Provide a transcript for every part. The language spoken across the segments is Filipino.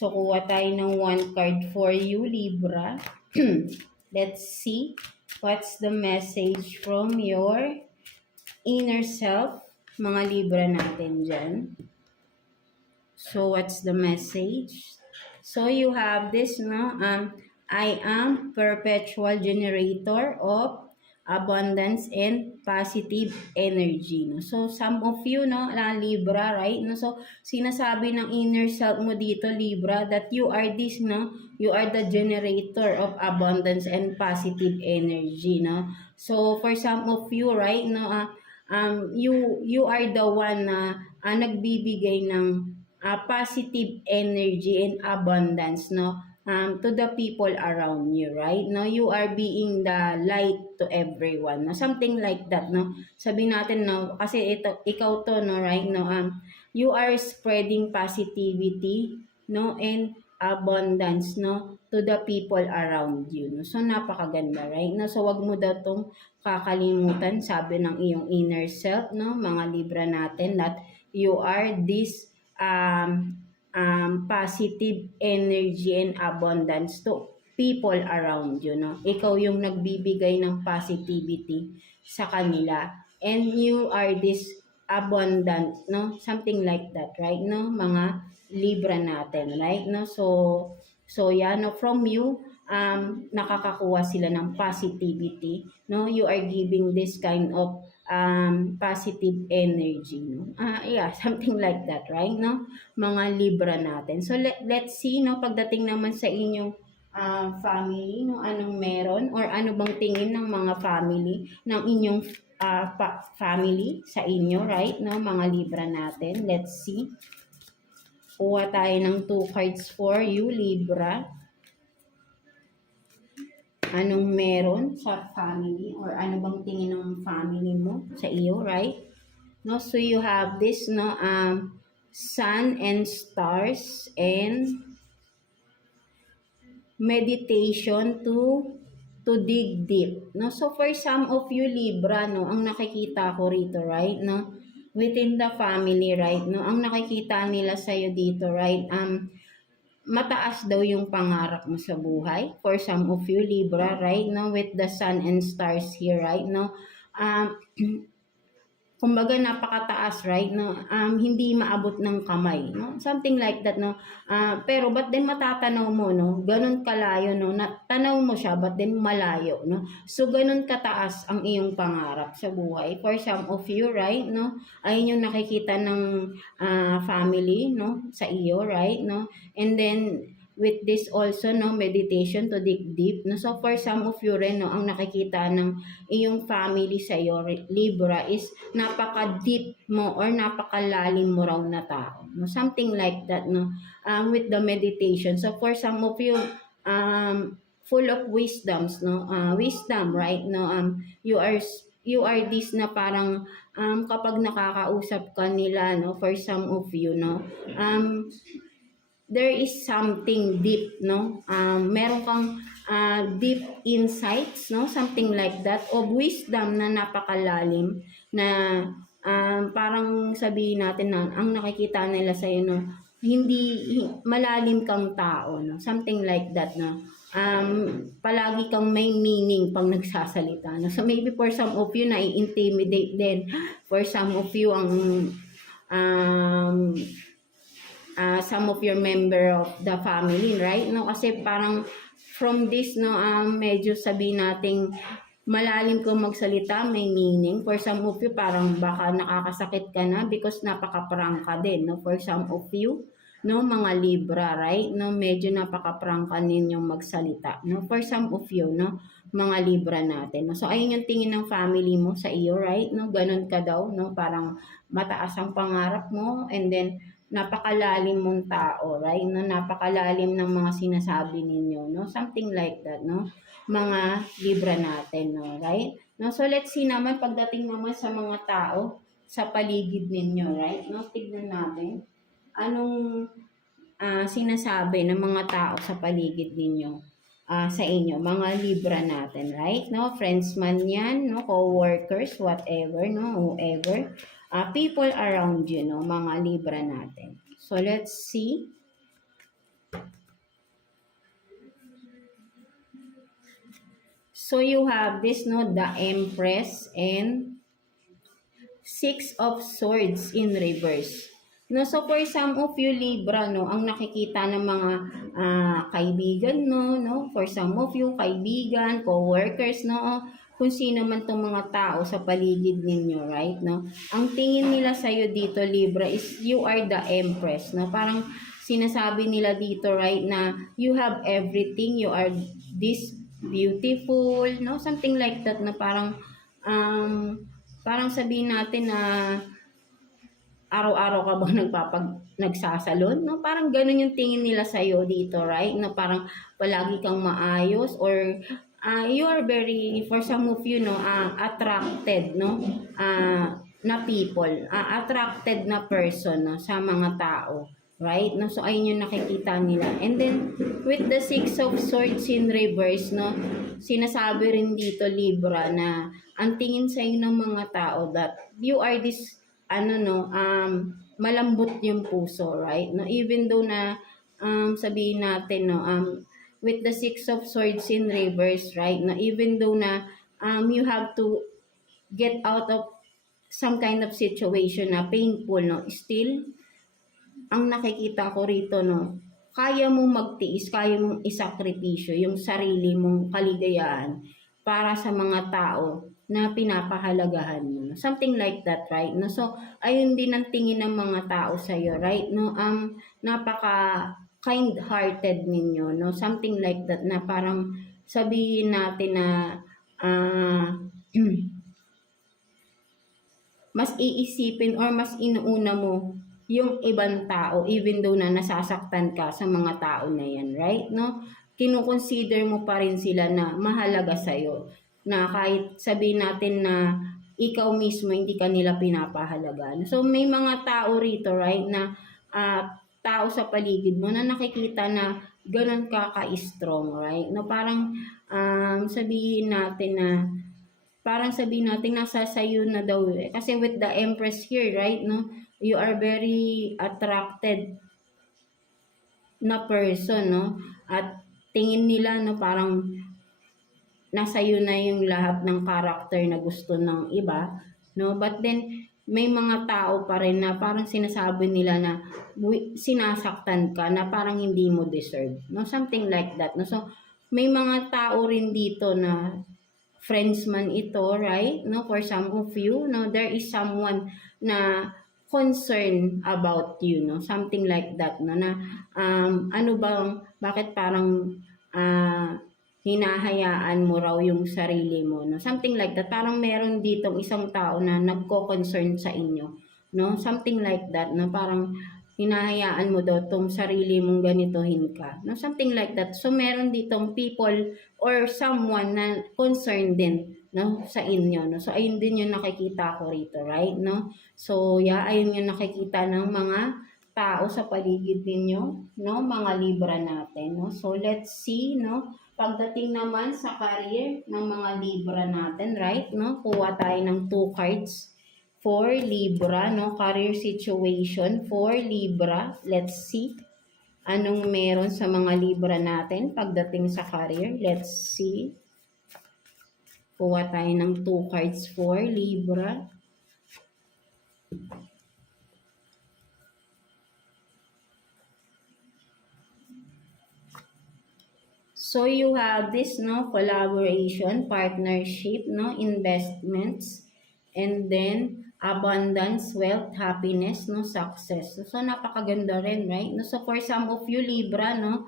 So, kuha tayo ng one card for you, Libra. Let's see what's the message from your inner self, mga Libra natin dyan. So, what's the message? So, you have this, no? I am perpetual generator of abundance and positive energy, no? So, some of you, no, na Libra, right? No? So, sinasabi ng inner self mo dito, Libra, that you are this, no? You are the generator of abundance and positive energy, no? So, for some of you, right, no, you are the one na nagbibigay ng positive energy and abundance, no, to the people around you, right? No, you are being the light to everyone, no, something like that, no. Sabi natin, no, kasi ikaw to, no, right, no, you are spreading positivity, no, and abundance, no, to the people around you, no. So napakaganda, right? No, so wag mo daw tong kakalimutan, sabi ng iyong inner self, no, mga Libra natin, that you are this positive energy and abundance to people around you, no? Ikaw yung nagbibigay ng positivity sa kanila, and you are this abundant, no? Something like that, right? No, mga Libra natin, right? No, so yan, no, from you nakakakuha sila ng positivity, no? You are giving this kind of positive energy, no? Yeah, something like that, right, no, mga Libra natin. So let's see, no, pagdating naman sa inyong family, no, anong meron or ano bang tingin ng mga family ng inyong family sa inyo, right, no, mga Libra natin. Let's see. Kuha tayo ng 2 cards for you, Libra. Anong meron sa family or ano bang tingin ng family mo sa iyo, right? No, so you have this, no, sun and stars and meditation to dig deep, no. So for some of you, Libra, no, ang nakikita ko rito, right, no, within the family, right, no, ang nakikita nila sa iyo dito, right, mataas daw yung pangarap mo sa buhay. For some of you, Libra, right, no, with the sun and stars here, right, no, kumbaga napakataas, right, no, hindi maabot ng kamay, no, something like that, no, pero but then matatanaw mo, no, ganun kalayo, no, natanaw mo siya but then malayo, no, so ganun kataas ang iyong pangarap sa buhay. For some of you, right, no, ayun yung nakikita ng family, no, sa iyo, right, no, and then with this also, no, meditation to dig deep, no. So for some of you rin, no, ang nakikita ng iyong family sa iyo, Libra, is napaka-deep mo or napakalalim mo raw na tao, no, something like that, no, with the meditation. So for some of you, full of wisdoms, no, wisdom, right, no, you are this na parang kapag nakakausap ka nila, no, for some of you, no, there is something deep, no, meron kang deep insights, no, something like that, of wisdom na napakalalim, na parang sabihin natin na ang nakikita nila sa iyo, no, hindi malalim kang tao, no, something like that, no, palagi kang may meaning pang nagsasalita, no. So maybe for some of you nai-intimidate din, for some of you ang some of your member of the family, right, no, kasi parang from this, no, medyo sabihin nating malalim kang magsalita, may meaning. For some of you, parang baka nakakasakit ka na because napaka-prank ka din, no, for some of you, no, mga Libra, right, no, medyo napaka-prank ka ninyong magsalita, no, for some of you, no, mga Libra natin, no. So ayun yung tingin ng family mo sa iyo, right, no, ganun ka daw, no, parang mataas ang pangarap mo, and then napakalalim mong tao, right, no, napakalalim ng mga sinasabi ninyo, no, something like that, no, mga Libra natin, no, right, no. So let's see naman pagdating naman sa mga tao sa paligid ninyo, right, no, tignan natin anong sinasabi ng mga tao sa paligid ninyo, sa inyo, mga Libra natin, right, no, friends man yan, no, co-workers, whatever, no, whoever, people around you, no, mga Libra natin. So let's see So you have this, no, the Empress and Six of Swords in reverse. No, so for some of you Libra, no, ang nakikita ng mga kaibigan no, for some of you kaibigan, co-workers, no, kung sino man tong mga tao sa paligid ninyo, right, no. Ang tingin nila sa iyo dito Libra is you are the Empress, no. Parang sinasabi nila dito, right, na you have everything, you are this beautiful, no, something like that, na parang sabihin natin na araw-araw ka bang nagsasalon, no? Parang ganun yung tingin nila sa iyo dito, right? Na parang palagi kang maayos, or you are very, for some of you, no, attracted, no? Na people, attracted na person, no, sa mga tao, right? No, so ayun yung nakikita nila. And then with the Six of Swords in reverse, no, sinasabi rin dito Libra na ang tingin sa iyo ng mga tao that you are this malambot yung puso, right? No, even though na sabihin natin, no, with the Six of Swords in reverse, right? No, even though na you have to get out of some kind of situation na painful, no, still ang nakikita ko rito, no, kaya mong magtiis, kaya mong isakripisyo yung sarili mong kaligayahan para sa mga tao na pinapahalagahan mo. Something like that, right? No, so ayun din ang tingin ng mga tao sa iyo, right? No, napaka kind-hearted ninyo, no? Something like that, na parang sabihin natin na mas iisipin or mas inuuna mo yung ibang tao even though na nasasaktan ka sa mga tao na yan, right? No? Kinukonsider mo pa rin sila na mahalaga sa'yo, na kahit sabihin natin na ikaw mismo hindi ka nila pinapahalagaan. So may mga tao rito, right, na tao sa paligid mo na nakikita na ganun ka-strong, right? No, parang sabihin natin nasa sayo na daw eh. Kasi with the Empress here, right, no, you are very attracted na person, no, at tingin nila, no, parang nasa iyo na yung lahat ng character na gusto ng iba, no, but then may mga tao pa rin na parang sinasabi nila na sinasaktan ka, na parang hindi mo deserve, no, something like that, no. So may mga tao rin dito na friends man ito, right, no, for some of you, no, there is someone na concern about you, no, something like that, no, na bakit parang hinahayaan mo raw yung sarili mo, no, something like that. Parang meron ditong isang tao na nagko-concern sa inyo, no, something like that, no, parang hinahayaan mo daw tong sarili mong ganitohin ka, no, something like that. So meron ditong people or someone na concerned din, no, sa inyo, no. So ayun din yung nakikita ko rito, right, no. So yeah, ayun yung nakikita ng mga tao sa paligid ninyo, no, mga Libra natin, no. So let's see, no, pagdating naman sa career ng mga Libra natin, right, no, kuha tayo ng 2 cards for Libra, no, career situation for Libra. Let's see anong meron sa mga Libra natin pagdating sa career. Let's see. Kuha tayo ng 2 cards for Libra. So you have this, no, collaboration, partnership, no, investments, and then abundance, wealth, happiness, no, success. So napakaganda rin, right? No, so for some of you Libra, no,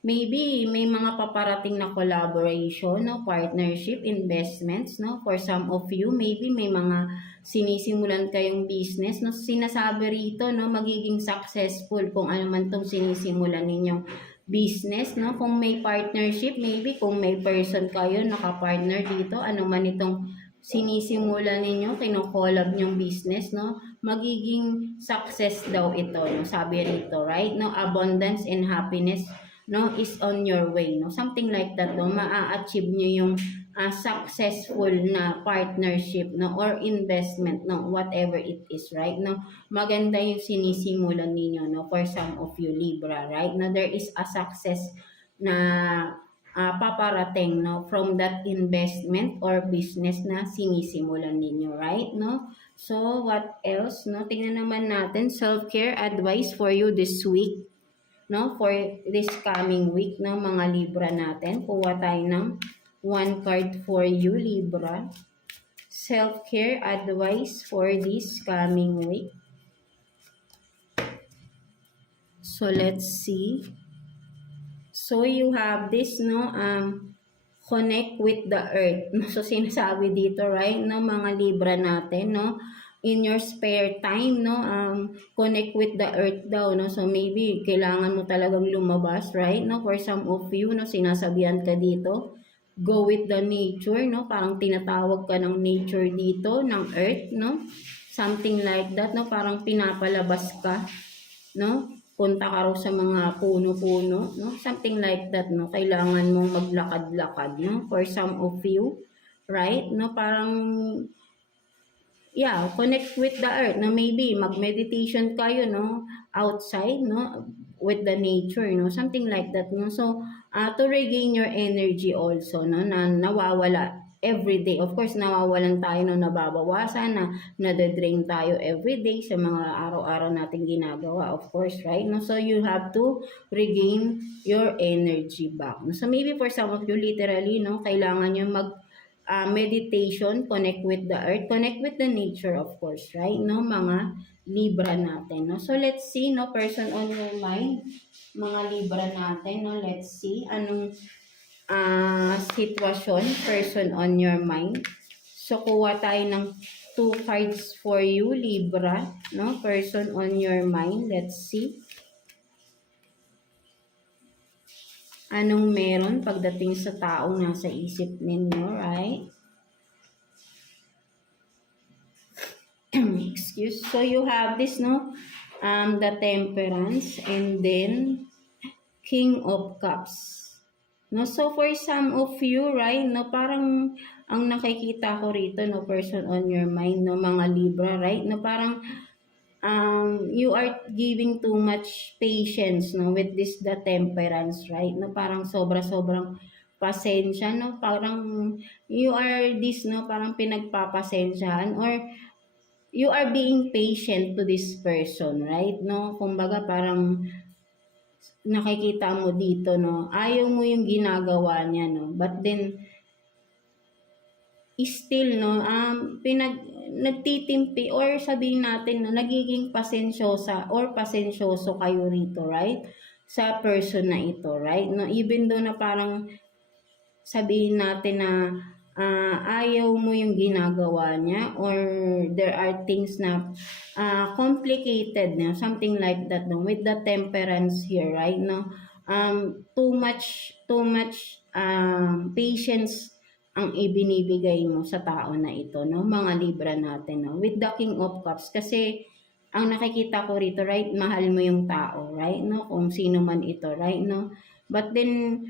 maybe may mga paparating na collaboration, no, partnership, investments, no. For some of you, maybe may mga sinisimulan kayong business, no. Sinasabi rito, no, magiging successful kung ano man tong sinisimulan ninyong business, no. Kung may partnership, maybe kung may person kayo naka-partner dito, ano man itong sinisimulan ninyo, kino-collab nyong business, no, magiging success daw ito, no, sabi rito, right, no. Abundance and happiness, no, is on your way, no, something like that, no. Maa-achieve nyo yung successful na partnership, no, or investment, no, whatever it is, right, no, maganda yung sinisimulan ninyo, no, for some of you Libra, right, no, there is a success na paparating, no, from that investment or business na sinisimulan ninyo, right, no. So what else, no, tingnan naman natin self-care advice for you this week, no, for this coming week, no, mga Libra natin. Kuha tayo ng one card for you, Libra. Self-care advice for this coming week. So, let's see. So, you have this, no, connect with the earth. So, sinasabi dito, right, no, mga Libra natin, no, in your spare time, no, connect with the earth daw, no. So, maybe, kailangan mo talagang lumabas, right, no, for some of you, no, sinasabihan ka dito, go with the nature, no, parang tinatawag ka ng nature dito, ng earth, no, something like that, no, parang pinapalabas ka, no, punta ka raw sa mga puno-puno, no, something like that, no, kailangan mong maglakad-lakad, no, for some of you, right, no, parang, yeah, connect with the earth, no, maybe mag-meditation kayo, no, outside, no, with the nature, no, something like that, no, so, to regain your energy also, no, na nawawala every day. Of course, nawawalan tayo, no, nababawasan, na nade-drain tayo every day sa mga araw-araw nating ginagawa, of course, right, no, so you have to regain your energy back, no? So maybe for some of you, literally, no, kailangan nyo meditation, connect with the earth, connect with the nature, of course, right, no, mga Libra natin, no. So let's see, no, person on your mind, mga Libra natin, no, let's see, anong sitwasyon, person on your mind. So, kuha tayo ng 2 cards for you, Libra, no, person on your mind, let's see. Anong meron pagdating sa taong nasa isip ninyo, right? Excuse. So, you have this, no, the Temperance, and then King of Cups. No, so for some of you, right, no, parang ang nakikita ko rito, no, person on your mind, no, mga Libra, right, no, parang you are giving too much patience, no, with this the Temperance, right, no, parang sobrang pasensya, no, parang you are this, no, parang pinagpapasensyahan, or you are being patient to this person, right, no, kumbaga parang nakikita mo dito, no, ayaw mo yung ginagawa niya, no, but then, still, no, nagtitimpi, or sabihin natin, no, nagiging pasensyosa or pasensyoso kayo rito, right, sa person na ito, right, no, even though na parang, sabihin natin na, ayaw mo yung ginagawa niya, or there are things na complicated, no? Something like that, no? With the Temperance here, right, no? Too much patience ang ibinibigay mo sa tao na ito, no, mga Libra natin, no? With the King of Cups, kasi ang nakikita ko rito, right, mahal mo yung tao, right, no, kung sino man ito, right, no, but then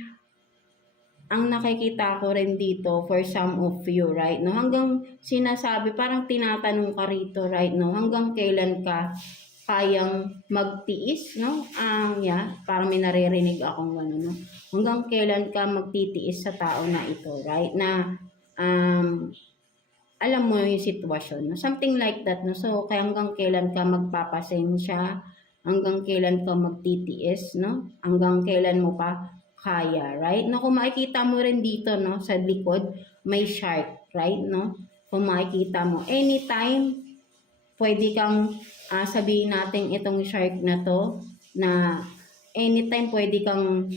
ang nakikita ko rin dito for some of you, right, no, hanggang sinasabi, parang tinatanong ka rito, right, no, hanggang kailan ka kayang magtiis, no, yeah, parang may naririnig akong gano'n, no, hanggang kailan ka magtitiis sa tao na ito, right, na, alam mo yung sitwasyon, no, something like that, no, so kaya hanggang kailan ka magpapasensya, hanggang kailan ka magtitiis, no, hanggang kailan mo pa kaya, right? No, kung makikita mo rin dito, no, sa likod, may shark, right, no? Kung makikita mo, anytime, pwede kang sabihin natin itong shark na to, na anytime pwede kang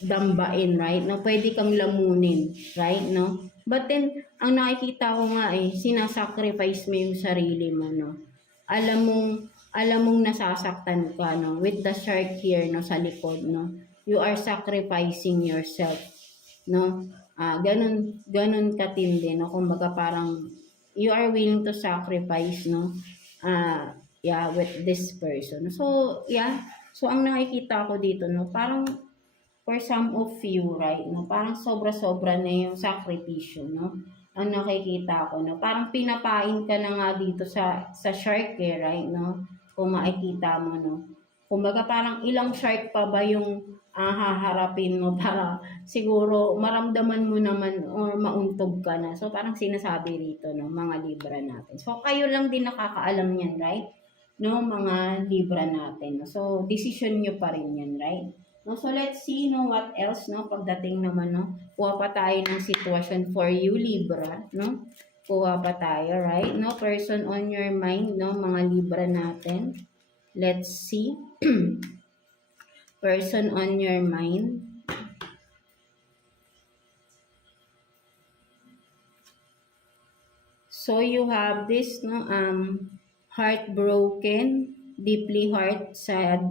dambain, right? No, pwede kang lamunin, right, no? But then, ang nakikita ko nga sinasacrifice mo yung sarili mo, no? Alam mong nasasaktan ka, no? With the shark here, no, sa likod, no? You are sacrificing yourself, no? Ganun katindi, no? Kumbaga parang you are willing to sacrifice, no? Yeah, with this person. So, yeah. So, ang nakikita ko dito, no? Parang for some of you, right, no, parang sobra-sobra na yung sakripisyo, no, ang nakikita ko, no, parang pinapain ka na nga dito sa shark, eh, right, no, kung makikita mo, no, kumbaga parang ilang shark pa ba yung haharapin mo para siguro maramdaman mo naman or mauntog ka na. So, parang sinasabi rito, no, mga Libra natin. So, kayo lang din nakakaalam yan, right? No, mga Libra natin. So, decision nyo pa rin yan, right? No, so, let's see, no, what else, no, pagdating naman, no, kuha pa tayo ng sitwasyon for you, Libra, no? Kuha pa tayo, right? No, person on your mind, no, mga Libra natin. Let's see. Person on your mind. So you have this, no, heartbroken, deeply heart sad,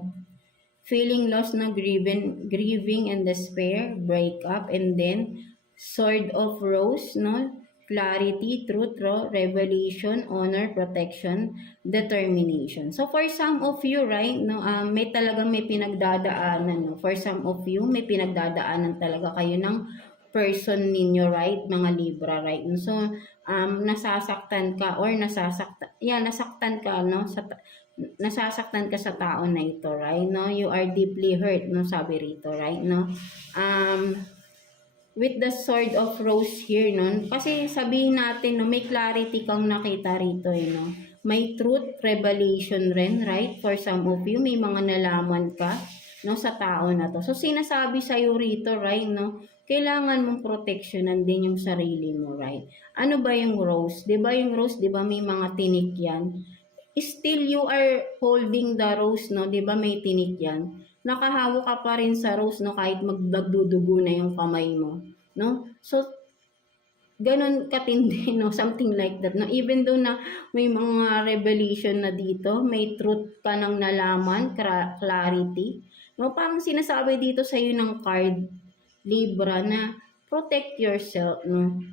feeling lost, no, grieving and despair, breakup, and then sword of rose, no, clarity, truth, revelation, honor, protection, determination. So for some of you, right, no, may talagang may pinagdadaanan, no. For some of you, may pinagdadaanan talaga kayo ng person ninyo, right, mga Libra, right. So nasasaktan ka or nasaktan ka, no, nasasaktan ka sa tao na ito, right, no, you are deeply hurt, no, sabi rito, right, no, with the sword of rose here, no? Kasi sabihin natin, no, may clarity kang nakita rito, no? May truth, revelation rin, right? For some of you, may mga nalaman ka, no, sa tao na to. So, sinasabi sa'yo rito, right, no? Kailangan mong proteksyonan din yung sarili mo, right? Ano ba yung rose? Diba yung rose, diba may mga tinik yan? Still, you are holding the rose, no? Diba may tinik yan? Nakahawak ka pa rin sa rose, no, kahit magdudugo na yung kamay mo, no? So, ganun katindi, no? Something like that, no? Even though na may mga revelation na dito, may truth ka nang nalaman, clarity, no? Parang sinasabi dito sa iyo ng card, Libra, na protect yourself, no?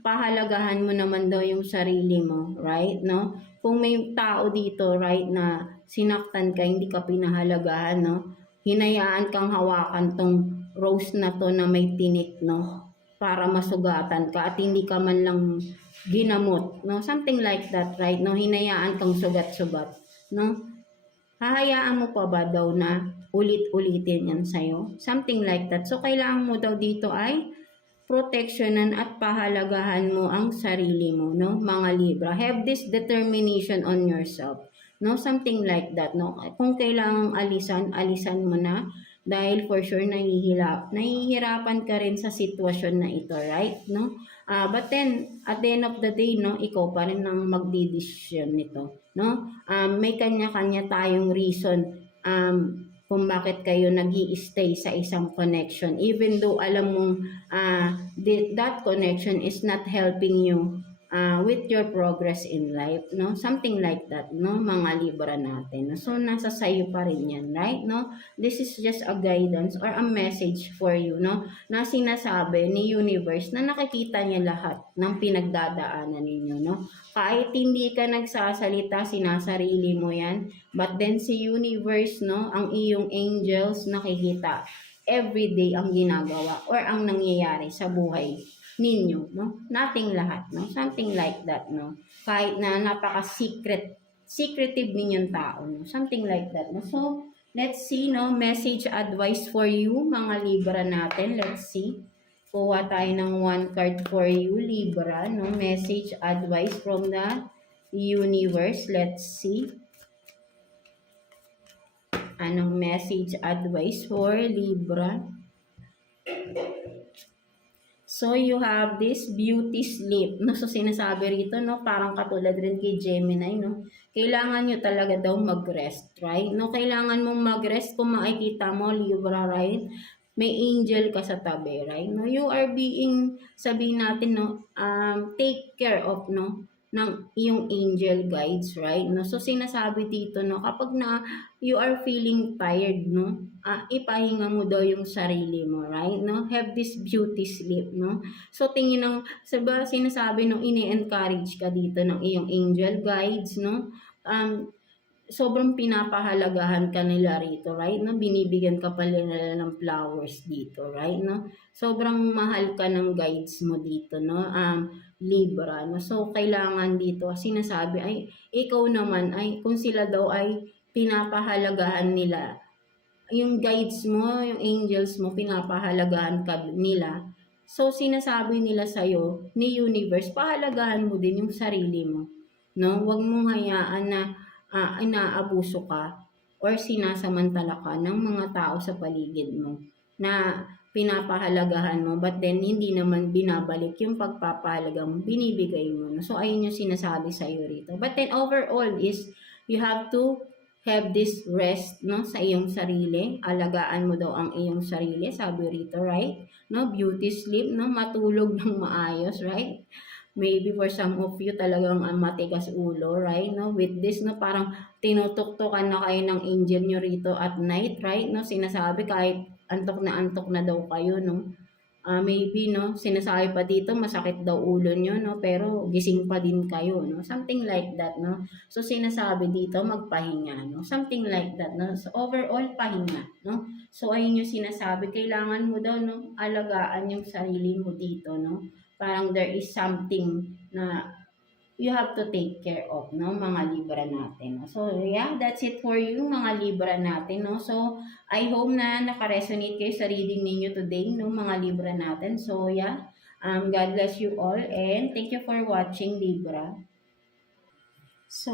Pahalagahan mo naman daw yung sarili mo, right, no? Kung may tao dito, right, na sinaktan ka, hindi ka pinahalagahan, no? Hinayaan kang hawakan tong rose na to na may tinik, no? Para masugatan ka at hindi ka man lang ginamot, no? Something like that, right, no? Hinayaan kang sugat-sugat, no? Hahayaan mo pa ba daw na ulit-ulitin yan sa'yo? Something like that. So, kailangan mo daw dito ay proteksyonan at pahalagahan mo ang sarili mo, no, mga Libra. Have this determination on yourself, no, something like that, no. Kung kailangang alisan mo na, dahil for sure nahihirapan ka rin sa sitwasyon na ito, right, no. But then at the end of the day, no, ikaw pa rin ang magdidesisyon nito, no. May kanya-kanya tayong reason kung bakit kayo nag-i-stay sa isang connection, even though alam mong that connection is not helping you with your progress in life, no? Something like that, no, mga Libra natin. So, nasa sayo pa rin yan, right, no? This is just a guidance or a message for you, no, na sinasabi ni universe na nakikita niya lahat ng pinagdadaanan ninyo, no? Kahit hindi ka nagsasalita, sinasarili mo yan, but then si universe, no, ang iyong angels nakikita everyday ang ginagawa or ang nangyayari sa buhay ninyo, no? Nating lahat, no? Something like that, no? Kahit na secretive ninyong tao, no? Something like that, no? So, let's see, no? Message advice for you, mga Libra natin. Let's see. Kuha tayo ng one card for you, Libra, no? Message advice from the universe. Let's see. Anong message advice for Libra? So, you have this beauty sleep. No? So, sinasabi rito, no? Parang katulad rin kay Gemini, no? Kailangan nyo talaga daw mag-rest, right? No? Kailangan mong mag-rest. Kung makikita mo, Libra, right? May angel ka sa tabi, right? No? You are being, sabihin natin, no? Take care of, no? Ng iyong angel guides, right? No? So, sinasabi dito, no? Kapag na you are feeling tired, no? Ipahinga mo daw yung sarili mo, right? No? Have this beauty sleep, no? So, tingin ng, sinasabi, no, ini-encourage ka dito ng iyong angel guides, no? sobrang pinapahalagahan ka nila rito, right? No, binibigyan ka pa nila ng flowers dito, right? No, sobrang mahal ka ng guides mo dito, no? Libra, no? So, kailangan dito, sinasabi ay, ikaw naman ay, kung sila daw ay pinapahalagahan nila, yung guides mo, yung angels mo, pinapahalagahan ka nila. So, sinasabi nila sa'yo, ni universe, pahalagahan mo din yung sarili mo. No? Huwag mong hayaan na inaabuso ka or sinasamantala ka ng mga tao sa paligid mo na pinapahalagahan mo but then hindi naman binabalik yung pagpapahalaga mo, binibigay mo. No? So, ayun yung sinasabi sa'yo rito. But then overall is you have to have this rest, no, sa iyong sarili. Alagaan mo daw ang iyong sarili, sabi rito, right? No, beauty sleep, no, matulog ng maayos, right? Maybe for some of you talagang matigas ulo, right? No, with this, no, parang tinutuktukan na kayo ng angel nyo rito at night, right? No, sinasabi kahit antok na daw kayo, no, maybe, no, sinasabi pa dito, masakit daw ulo nyo, no, pero gising pa din kayo, no, something like that, no. So, sinasabi dito, magpahinga, no, something like that, no. So, overall, pahinga, no. So, ayun yung sinasabi, kailangan mo daw, no, alagaan yung sarili mo dito, no. Parang there is something na you have to take care of, no, mga Libra natin. No? So, yeah, that's it for you, mga Libra natin, no. So, I hope na naka-resonate kayo sa reading ninyo today, no, mga Libra natin. So, yeah, God bless you all and thank you for watching, Libra. So,